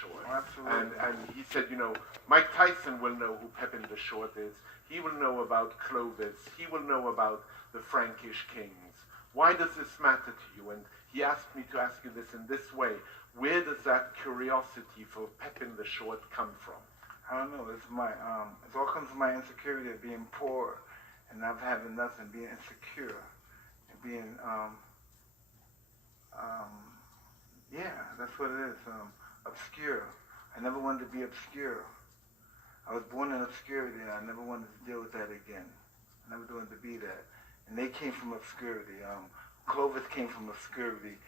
Short. Absolutely. And he said, Mike Tyson will know who Pepin the Short is. He will know about Clovis. He will know about the Frankish kings. Why does this matter to you? And he asked me to ask you this in this way. Where does that curiosity for Pepin the Short come from? I don't know. It's it all comes from my insecurity of being poor and not having nothing, being insecure and being, yeah, that's what it is. Obscure. I never wanted to be obscure. I was born in obscurity, and I never wanted to deal with that again. I never wanted to be that. And they came from obscurity. Clovis came from obscurity.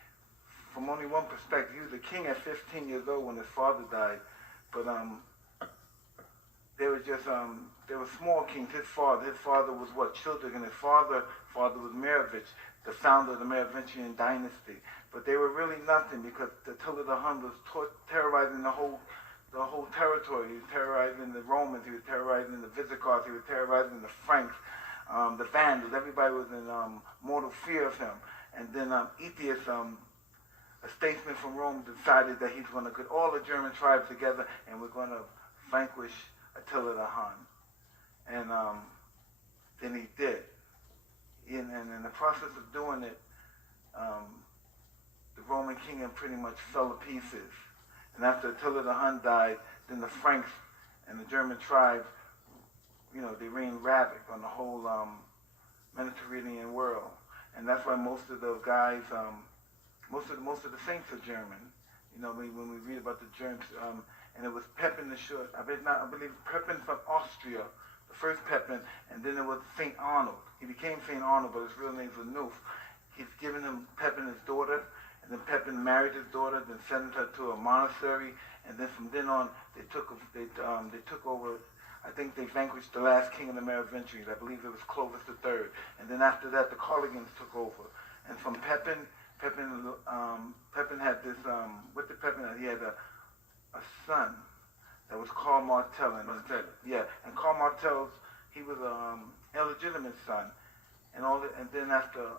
From only one perspective, he was a king at 15 years old when his father died. But they were just they were small kings. His father was what? Children, and his father was Merovich, the founder of the Merovingian dynasty. But they were really nothing because Attila the Hun was terrorizing the whole territory. He was terrorizing the Romans. He was terrorizing the Visigoths. He was terrorizing the Franks, the Vandals. Everybody was in mortal fear of him. And then Aetius, a statesman from Rome, decided that he's going to get all the German tribes together and we're going to vanquish Attila the Hun. And then he did. And in the process of doing it, the Roman kingdom pretty much fell to pieces. And after Attila the Hun died, then the Franks and the German tribes, they rained havoc on the whole Mediterranean world. And that's why most of the guys, most of the saints are German. When we read about the Germans, and it was Pepin the Short. I believe Pepin from Austria, the first Pepin, and then it was Saint Arnold. He became Saint Arnold, but his real name was Nuf. He's given him Pepin his daughter, and then Pepin married his daughter, then sent her to a monastery, and then from then on they took over. I think they vanquished the last king of the Merovingians. I believe it was Clovis III, and then after that the Carlogans took over. And from Pepin had this. What did Pepin have? He had a son that was called Martell. Yeah, and Karl Martell's, he was an illegitimate son, and then after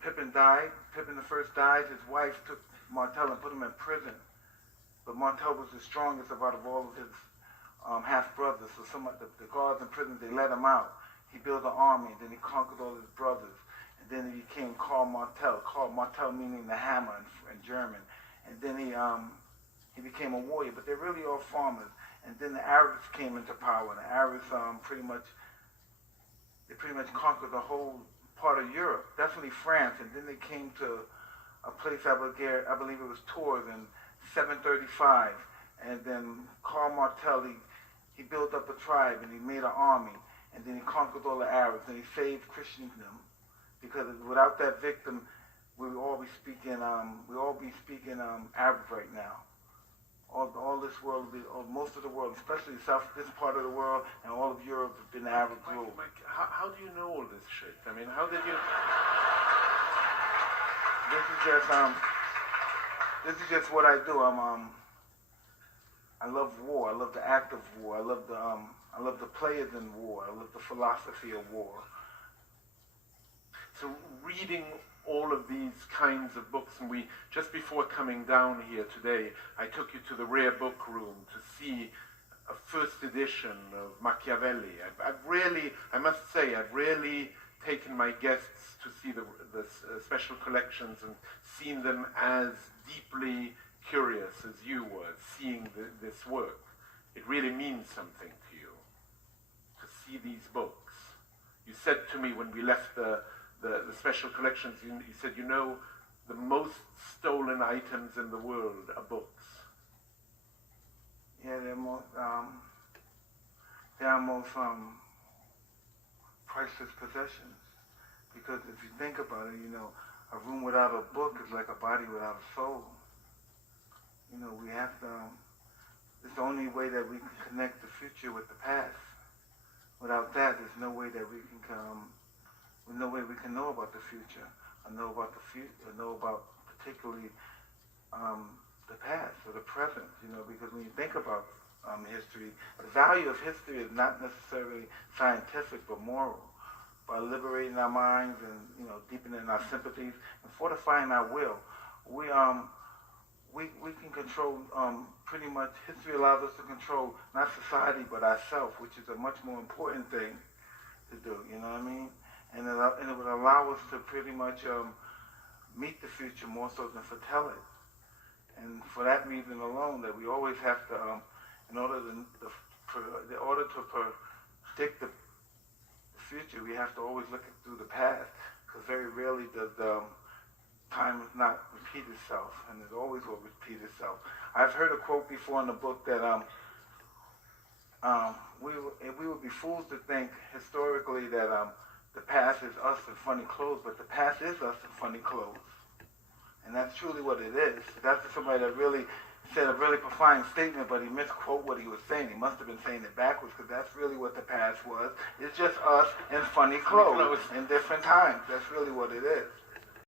Pepin died, Pepin the First died, his wife took Martell and put him in prison. But Martell was the strongest out of all of his half-brothers, so the guards in prison, they let him out. He built an army, and then he conquered all his brothers, and then he became Karl Martell meaning the hammer in German, and then he became a warrior, but they're really all farmers. And then the Arabs came into power, and the Arabs pretty much conquered the whole part of Europe, definitely France, and then they came to a place, I believe it was Tours in 735, and then Karl Martell, he built up a tribe, and he made an army, and then he conquered all the Arabs, and he saved Christendom, because without that victim, we would all be speaking Arab right now. All this world, most of the world, especially this part of the world, and all of Europe has been Arab rule. Mike, how do you know all this shit? I mean, how did you? This is just what I do. I love war. I love the act of war. I love the players in war. I love the philosophy of war. So reading all of these kinds of books, and just before coming down here today, I took you to the rare book room to see a first edition of Machiavelli. I must say, I've really taken my guests to see the special collections and seen them as deeply curious as you were seeing this work. It really means something to you to see these books. You said to me when we left the special collections, you said, the most stolen items in the world are books. Yeah, they're most priceless possessions. Because if you think about it, a room without a book is like a body without a soul. We have to, it's the only way that we can connect the future with the past. Without that, there's no way that we can no way we can know about the future, or know about particularly the past or the present, because when you think about history, the value of history is not necessarily scientific but moral. By liberating our minds and deepening our sympathies and fortifying our will, we we can control pretty much. History allows us to control not society but ourselves, which is a much more important thing to do. You know what I mean? And it would allow us to pretty much meet the future more so than foretell it. And for that reason alone, that we always have to, in order to predict the future, we have to always look through the past, because very rarely does time not repeat itself, and it always will repeat itself. I've heard a quote before in the book that we would be fools to think historically that the past is us in funny clothes, but the past is us in funny clothes. And that's truly what it is. That's somebody that really said a really profound statement, but he misquoted what he was saying. He must have been saying it backwards, because that's really what the past was. It's just us in funny clothes in different times. That's really what it is.